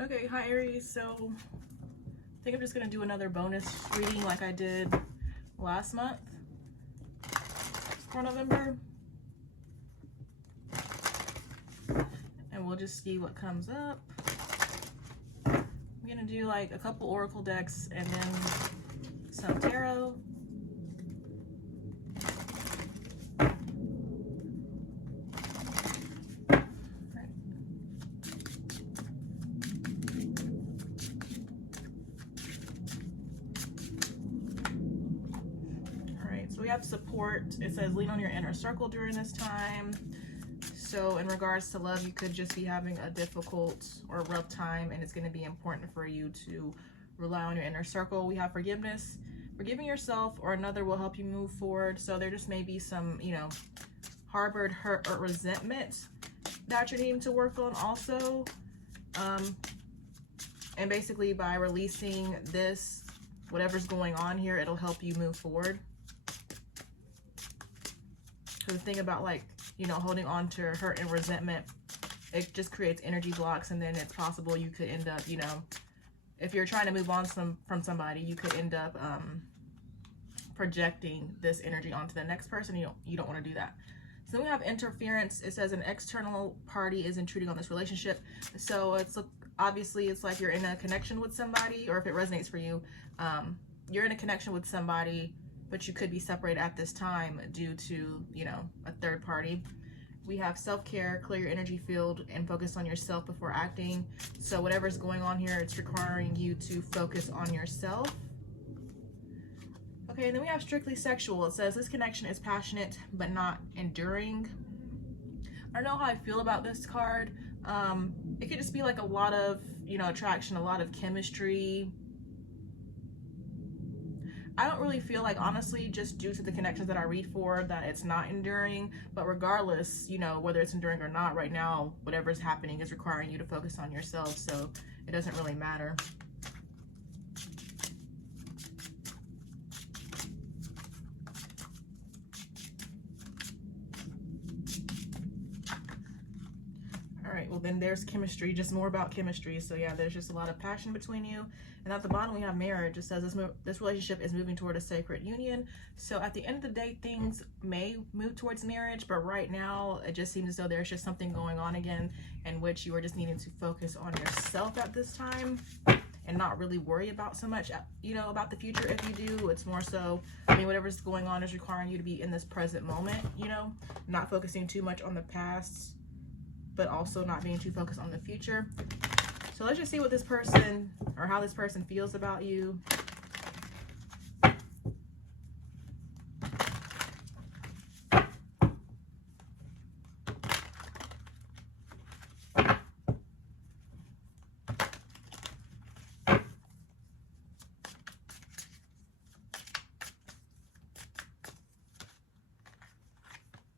Okay, hi Aries. So I think I'm just gonna do another bonus reading like I did last month for November. And we'll just see what comes up. I'm gonna do like a couple oracle decks and then some tarot. So we have support. It says lean on your inner circle during this time. So in regards to love, you could just be having a difficult or rough time, and it's going to be important for you to rely on your inner circle. We have forgiveness. Forgiving yourself or another will help you move forward. So there just may be some, harbored hurt or resentment that you're needing to work on also. And basically by releasing this, whatever's going on here, it'll help you move forward. Because the thing about holding on to hurt and resentment, it just creates energy blocks, and then it's possible you could end up, if you're trying to move on from somebody, you could end up projecting this energy onto the next person. You don't want to do that. So then we have interference. It says an external party is intruding on this relationship. So obviously it's like you're in a connection with somebody, or if it resonates for you, you're in a connection with somebody, but you could be separated at this time due to, a third party. We have self-care, clear your energy field, and focus on yourself before acting. So whatever's going on here, it's requiring you to focus on yourself. Okay, and then we have strictly sexual. It says this connection is passionate, but not enduring. I don't know how I feel about this card. It could just be like a lot of, attraction, a lot of chemistry. I don't really feel like, honestly, just due to the connections that I read for, that it's not enduring. But regardless, whether it's enduring or not, right now, whatever's happening is requiring you to focus on yourself. So it doesn't really matter. All right, well then there's chemistry, just more about chemistry. So yeah, there's just a lot of passion between you. And at the bottom we have marriage. It says this relationship is moving toward a sacred union. So at the end of the day, things may move towards marriage, but right now it just seems as though there's just something going on again in which you are just needing to focus on yourself at this time and not really worry about so much, about the future. If you do, it's more so, whatever's going on is requiring you to be in this present moment, not focusing too much on the past, but also not being too focused on the future. So let's just see what this person, or how this person feels about you.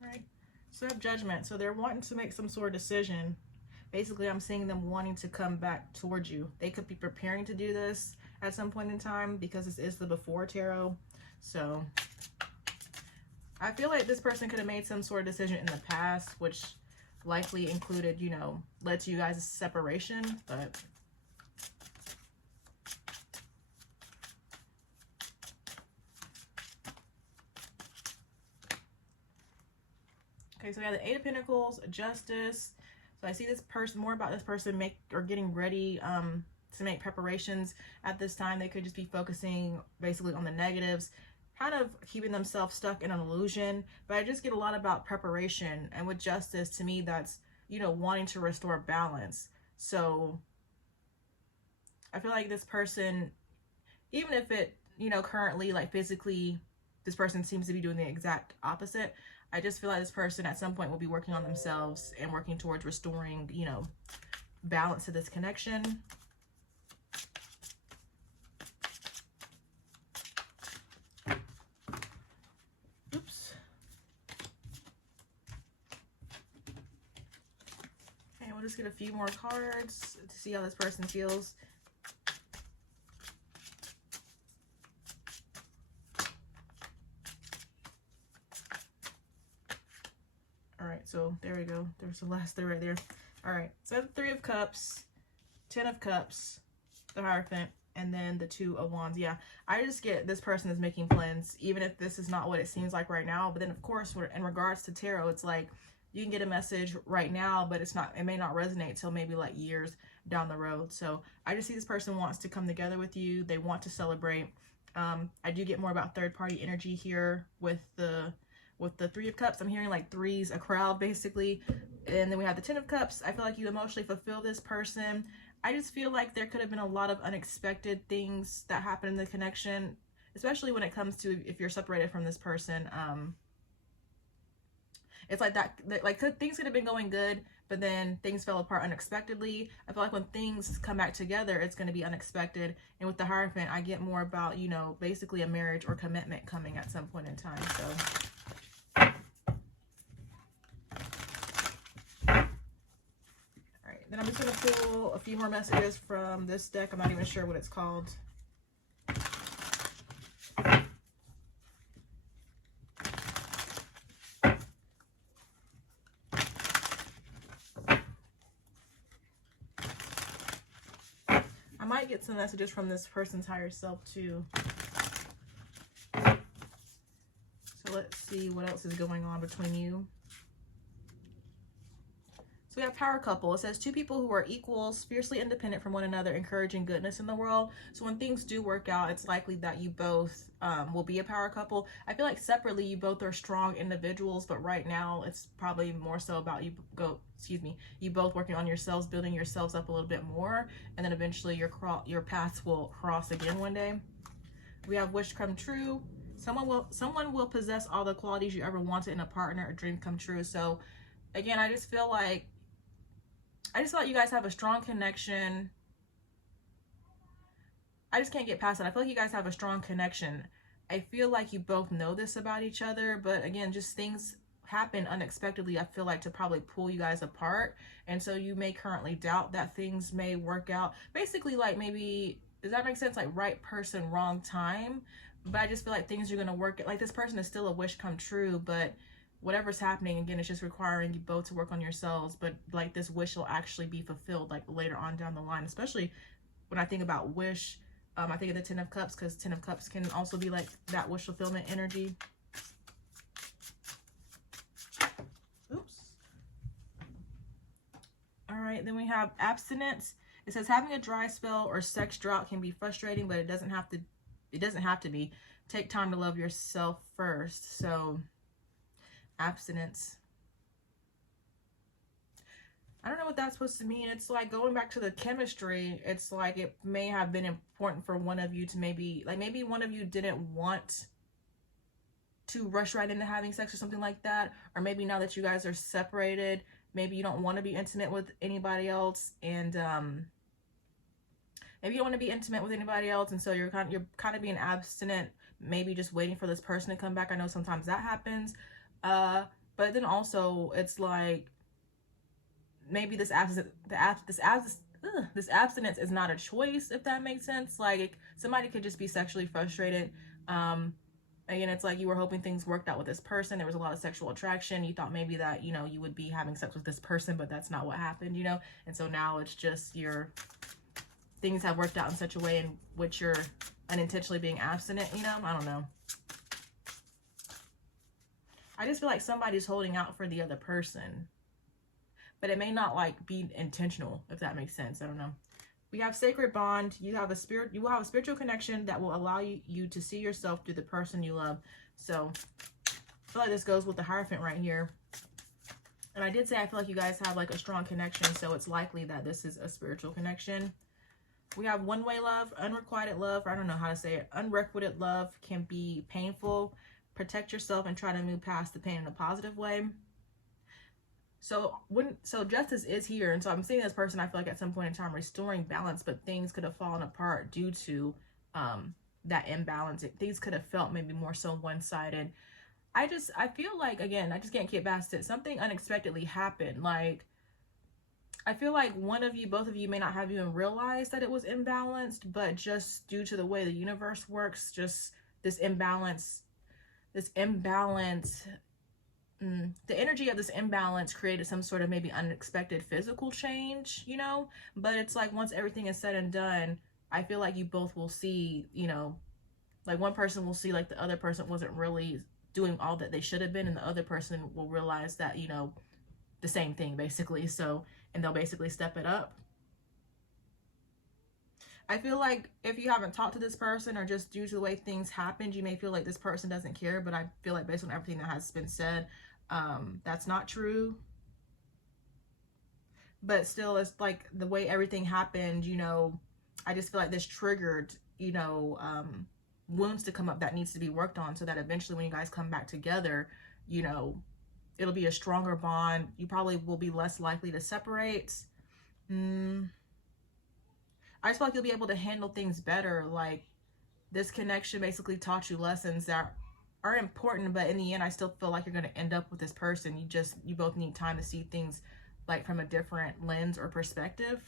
Right. So I have judgment. So they're wanting to make some sort of decision. Basically, I'm seeing them wanting to come back towards you. They could be preparing to do this at some point in time because this is the before tarot. So I feel like this person could have made some sort of decision in the past, which likely included, led to you guys' separation. But okay, so we have the Eight of Pentacles, Justice. So I see this person, more about this person getting ready to make preparations at this time. They could just be focusing basically on the negatives, kind of keeping themselves stuck in an illusion. But I just get a lot about preparation. And with Justice, to me, that's, wanting to restore balance. So I feel like this person, even if it, currently, like physically, this person seems to be doing the exact opposite, I just feel like this person at some point will be working on themselves and working towards restoring, balance to this connection. Oops. Okay, we'll just get a few more cards to see how this person feels. All right, so there we go. There's the last three right there. All right, so I have the Three of Cups, Ten of Cups, the Hierophant, and then the Two of Wands. Yeah, I just get this person is making plans, even if this is not what it seems like right now. But then, of course, in regards to tarot, it's like you can get a message right now, but it may not resonate till maybe like years down the road. So I just see this person wants to come together with you. They want to celebrate. I do get more about third-party energy here with the Three of Cups. I'm hearing like threes, a crowd basically. And then we have the Ten of Cups. I feel like you emotionally fulfill this person. I just feel like there could have been a lot of unexpected things that happen in the connection, especially when it comes to if you're separated from this person. It's like that, like things could have been going good, but then things fell apart unexpectedly. I feel like when things come back together, it's going to be unexpected. And with the Hierophant, I get more about, you know, basically a marriage or commitment coming at some point in time. So then I'm just going to pull a few more messages from this deck. I'm not even sure what it's called. I might get some messages from this person's higher self too. So let's see what else is going on between you. So we have power couple. It says two people who are equals, fiercely independent from one another, encouraging goodness in the world. So when things do work out, it's likely that you both will be a power couple. I feel like separately you both are strong individuals, but right now it's probably more so about you both working on yourselves, building yourselves up a little bit more, and then eventually your paths will cross again one day. We have wish come true. Someone will possess all the qualities you ever wanted in a partner, a dream come true. So again, I just feel like you guys have a strong connection. I just can't get past it. I feel like you guys have a strong connection. I feel like you both know this about each other, but again, just things happen unexpectedly, I feel like, to probably pull you guys apart. And so you may currently doubt that things may work out. Basically, like maybe, does that make sense? Like right person, wrong time. But I just feel like things are going to work. Like this person is still a wish come true, but whatever's happening, again, it's just requiring you both to work on yourselves. But like this wish will actually be fulfilled like later on down the line, especially when I think about wish. I think of the Ten of Cups, because Ten of Cups can also be like that wish fulfillment energy. Oops. All right, then we have abstinence. It says having a dry spell or sex drought can be frustrating, but it doesn't have to be. Take time to love yourself first. So abstinence. I don't know what that's supposed to mean. It's like going back to the chemistry. It's like it may have been important for one of you to maybe one of you didn't want to rush right into having sex or something like that. Or maybe now that you guys are separated, maybe you don't want to be intimate with anybody else. And maybe you don't want to be intimate with anybody else. And so you're kind of being abstinent, maybe just waiting for this person to come back. I know sometimes that happens. But then also it's like maybe this abstinence is not a choice, if that makes sense. Like somebody could just be sexually frustrated. Again, it's like you were hoping things worked out with this person. There was a lot of sexual attraction. You thought maybe that, you know, you would be having sex with this person, but that's not what happened, you know? And so now it's just things have worked out in such a way in which you're unintentionally being abstinent, you know? I don't know. I just feel like somebody's holding out for the other person, but it may not like be intentional, if that makes sense. I don't know. We have sacred bond. You will have a spiritual connection that will allow you to see yourself through the person you love. So I feel like this goes with the Hierophant right here. And I did say I feel like you guys have like a strong connection, so it's likely that this is a spiritual connection. We have one-way love, unrequited love, or I don't know how to say it. Unrequited love can be painful. Protect yourself and try to move past the pain in a positive way. So justice is here, and so I'm seeing this person, I feel like at some point in time restoring balance, but things could have fallen apart due to that imbalance. Things could have felt maybe more so one-sided. I feel like, again, I just can't get past it. Something unexpectedly happened. Like, I feel like both of you may not have even realized that it was imbalanced, but just due to the way the universe works, just this imbalance the energy of this imbalance created some sort of maybe unexpected physical change, you know, but it's like once everything is said and done, I feel like you both will see, you know, like one person will see like the other person wasn't really doing all that they should have been, and the other person will realize that, you know, the same thing basically. So, and they'll basically step it up. I feel like if you haven't talked to this person, or just due to the way things happened, you may feel like this person doesn't care, but I feel like based on everything that has been said, that's not true. But still, it's like the way everything happened, you know, I just feel like this triggered, you know, wounds to come up that needs to be worked on, so that eventually when you guys come back together, you know, it'll be a stronger bond. You probably will be less likely to separate. I just feel like you'll be able to handle things better. Like this connection basically taught you lessons that are important, but in the end, I still feel like you're going to end up with this person. You both need time to see things like from a different lens or perspective.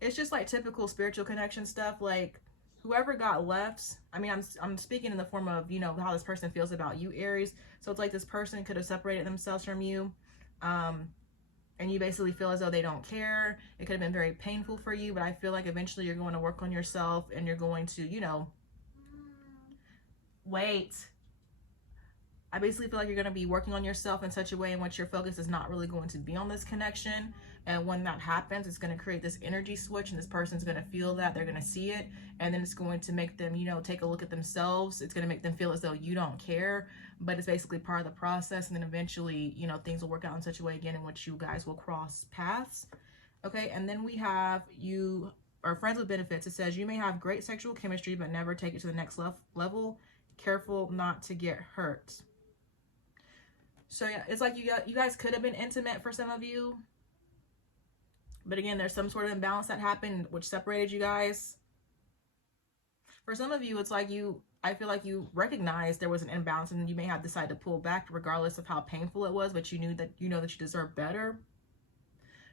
It's just like typical spiritual connection stuff. Like whoever got left, I mean, I'm speaking in the form of, you know, how this person feels about you, Aries. So it's like this person could have separated themselves from you. And you basically feel as though they don't care. It could have been very painful for you, but I feel like eventually you're going to work on yourself, and you're going to, you know, wait. I basically feel like you're going to be working on yourself in such a way in which your focus is not really going to be on this connection. And when that happens, it's going to create this energy switch, and this person's going to feel that, they're going to see it, and then it's going to make them, you know, take a look at themselves. It's going to make them feel as though you don't care, but it's basically part of the process. And then eventually, you know, things will work out in such a way again in which you guys will cross paths. Okay, and then we have you are friends with benefits. It says you may have great sexual chemistry, but never take it to the next level. Careful not to get hurt. So yeah, it's like you guys could have been intimate for some of you, but again, there's some sort of imbalance that happened which separated you guys. For some of you, it's like I feel like you recognized there was an imbalance, and you may have decided to pull back regardless of how painful it was, but you knew that you deserve better.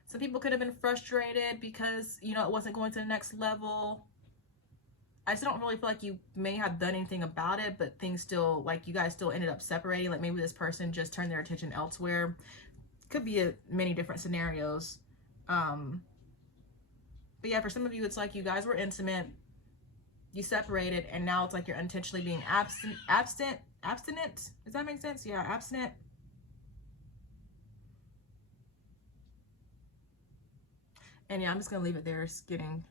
Some people could have been frustrated because, you know, it wasn't going to the next level. I still don't really feel like you may have done anything about it, but things still, like, you guys still ended up separating. Like maybe this person just turned their attention elsewhere. Could be many different scenarios. But yeah, for some of you, it's like you guys were intimate, you separated, and now it's like you're intentionally being abstinent. Does that make sense? Yeah, abstinent. And yeah, I'm just gonna leave it there. It's getting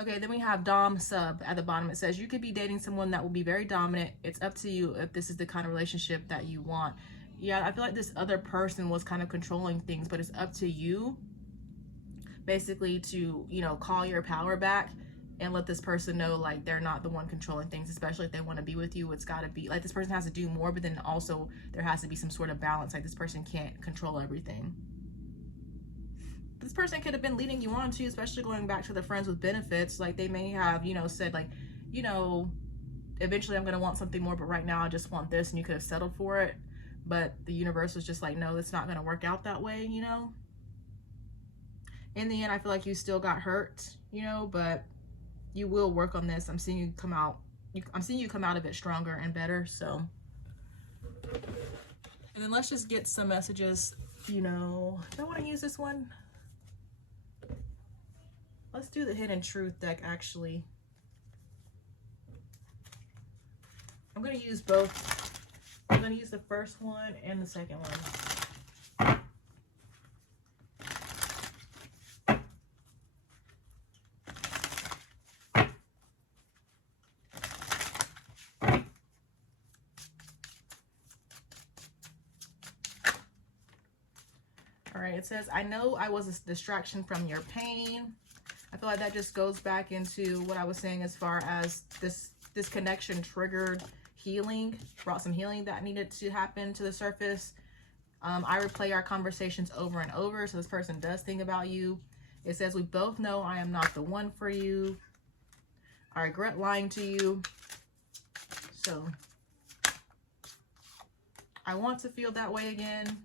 okay. Then we have Dom sub at the bottom. It says you could be dating someone that will be very dominant. It's up to you if this is the kind of relationship that you want. Yeah, I feel like this other person was kind of controlling things, but it's up to you basically to, you know, call your power back and let this person know like they're not the one controlling things, especially if they want to be with you. It's got to be like this person has to do more, but then also there has to be some sort of balance. Like this person can't control everything. This person could have been leading you on too, especially going back to the friends with benefits. Like they may have, you know, said like, you know, eventually I'm going to want something more, but right now I just want this, and you could have settled for it. But the universe was just like, no, it's not going to work out that way, you know? In the end, I feel like you still got hurt, you know, but you will work on this. I'm seeing you come out. I'm seeing you come out of it stronger and better. So, and then let's just get some messages. You know, do I want to use this one? Let's do the Hidden Truth deck, actually. I'm going to use both. I'm going to use the first one and the second one. All right, it says, I know I was a distraction from your pain. I feel like that just goes back into what I was saying as far as this connection triggered healing, brought some healing that needed to happen to the surface. I replay our conversations over and over, so this person does think about you. It says, we both know I am not the one for you. I regret lying to you. So I want to feel that way again.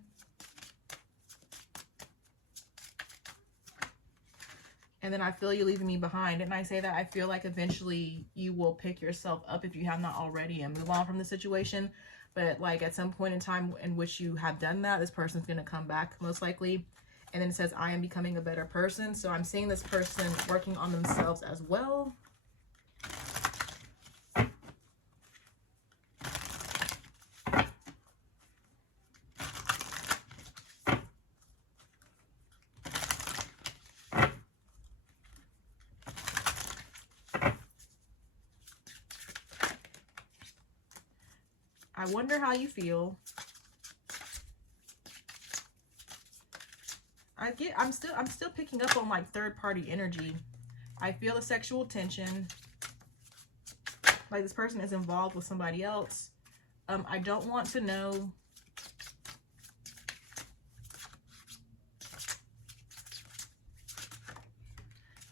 And then I feel you leaving me behind. And I say that I feel like eventually you will pick yourself up if you have not already and move on from the situation. But like at some point in time in which you have done that, this person's going to come back most likely. And then it says, I am becoming a better person. So I'm seeing this person working on themselves as well. I wonder how you feel. I'm still picking up on like third party energy. I feel a sexual tension. Like this person is involved with somebody else. I don't want to know.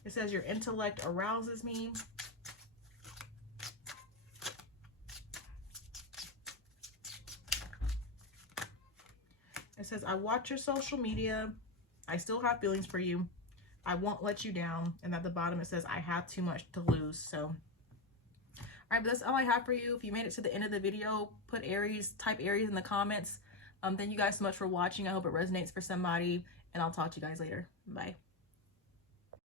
It says your intellect arouses me. It says, I watch your social media. I still have feelings for you. I won't let you down. And at the bottom, it says, I have too much to lose. So, all right, but that's all I have for you. If you made it to the end of the video, put Aries, type Aries in the comments. Thank you guys so much for watching. I hope it resonates for somebody. And I'll talk to you guys later. Bye.